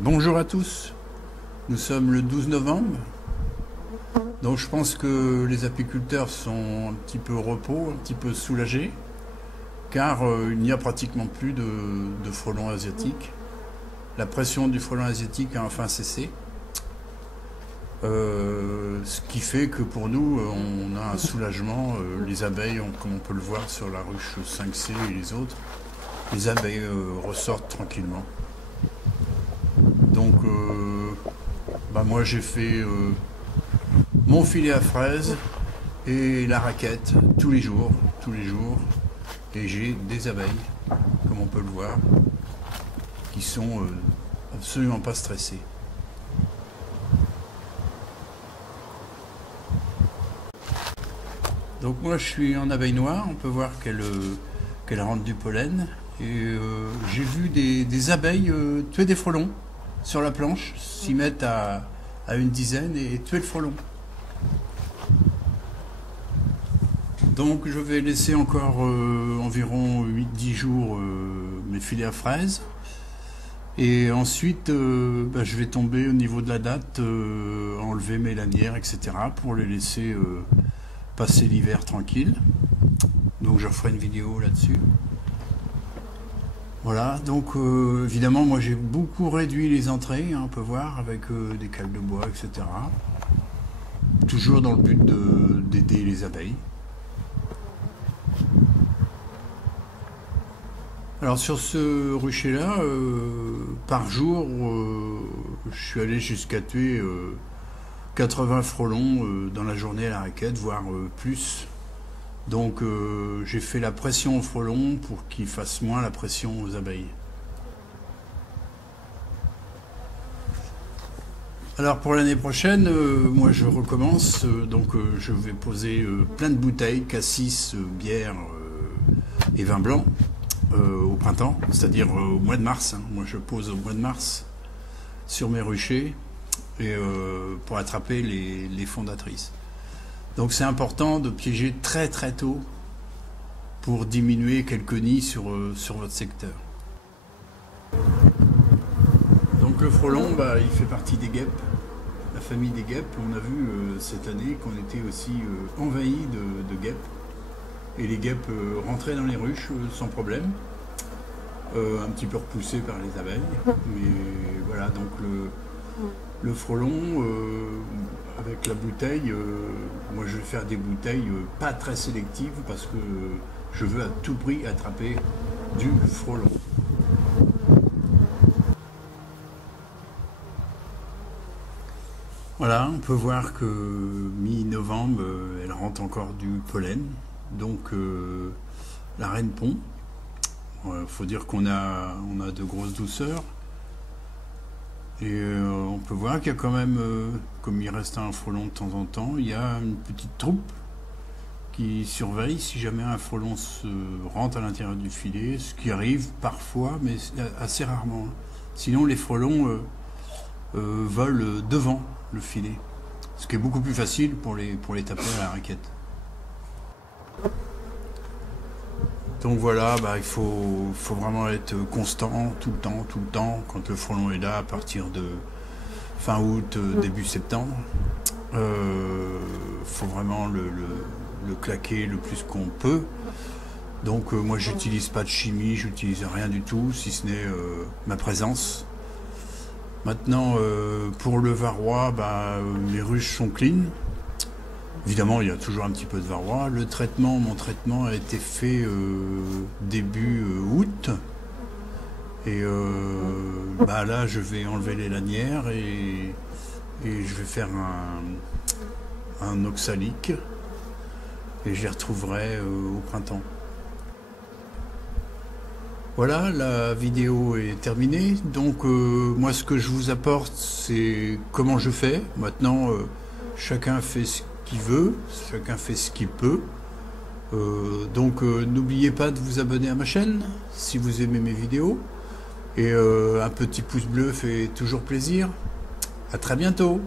Bonjour à tous, nous sommes le 12 novembre, donc je pense que les apiculteurs sont un petit peu au repos, un petit peu soulagés, car il n'y a pratiquement plus de frelons asiatiques. La pression du frelon asiatique a enfin cessé, ce qui fait que pour nous, on a un soulagement. Les abeilles, comme on peut le voir sur la ruche 5C et les autres, les abeilles ressortent tranquillement. Donc moi j'ai fait mon filet à fraises et la raquette tous les jours, et j'ai des abeilles, comme on peut le voir, qui sont absolument pas stressées. Donc moi je suis en abeille noire, on peut voir qu'elle rentre du pollen, et j'ai vu des abeilles tuer des frelons sur la planche, s'y mettre à une dizaine et tuer le frelon. Donc je vais laisser encore environ 8-10 jours mes filets à fraises, et ensuite je vais tomber au niveau de la date, enlever mes lanières, etc. pour les laisser passer l'hiver tranquille. Donc je referai une vidéo là-dessus. Voilà, donc évidemment moi j'ai beaucoup réduit les entrées, on peut voir, avec des cales de bois, etc. Toujours dans le but d'aider les abeilles. Alors sur ce rucher là, par jour, je suis allé jusqu'à tuer 80 frelons dans la journée à la raquette, voire plus. Donc j'ai fait la pression aux frelons pour qu'ils fassent moins la pression aux abeilles. Alors pour l'année prochaine, moi je recommence, donc je vais poser plein de bouteilles, cassis, bière et vin blanc au printemps, c'est-à-dire au mois de mars. Moi je pose au mois de mars sur mes ruchers et pour attraper les fondatrices. Donc c'est important de piéger très très tôt pour diminuer quelques nids sur votre secteur. Donc le frelon, il fait partie des guêpes, la famille des guêpes. On a vu cette année qu'on était aussi envahi de guêpes. Et les guêpes rentraient dans les ruches sans problème, un petit peu repoussés par les abeilles. Mais voilà, donc le frelon, avec la bouteille, moi je vais faire des bouteilles pas très sélectives parce que je veux à tout prix attraper du frelon. Voilà, on peut voir que mi-novembre, elle rentre encore du pollen, donc la reine pond. Faut dire qu'on a de grosses douceurs. Et on peut voir qu'il y a quand même, comme il reste un frelon de temps en temps, il y a une petite troupe qui surveille si jamais un frelon se rentre à l'intérieur du filet, ce qui arrive parfois, mais assez rarement. Sinon les frelons volent devant le filet, ce qui est beaucoup plus facile pour les taper à la raquette. Donc voilà, il faut vraiment être constant tout le temps, quand le frelon est là, à partir de fin août, début septembre. Faut vraiment le claquer le plus qu'on peut. Donc moi j'utilise pas de chimie, j'utilise rien du tout, si ce n'est ma présence. Maintenant pour le varroa, les ruches sont clean. Évidemment, il y a toujours un petit peu de varroa. Mon traitement a été fait début août. Et là, je vais enlever les lanières et je vais faire un oxalique. Et je les retrouverai au printemps. Voilà, la vidéo est terminée. Donc, moi, ce que je vous apporte, c'est comment je fais. Maintenant, chacun fait ce qu'il veut, chacun fait ce qu'il peut. Donc n'oubliez pas de vous abonner à ma chaîne si vous aimez mes vidéos, et un petit pouce bleu fait toujours plaisir. À très bientôt.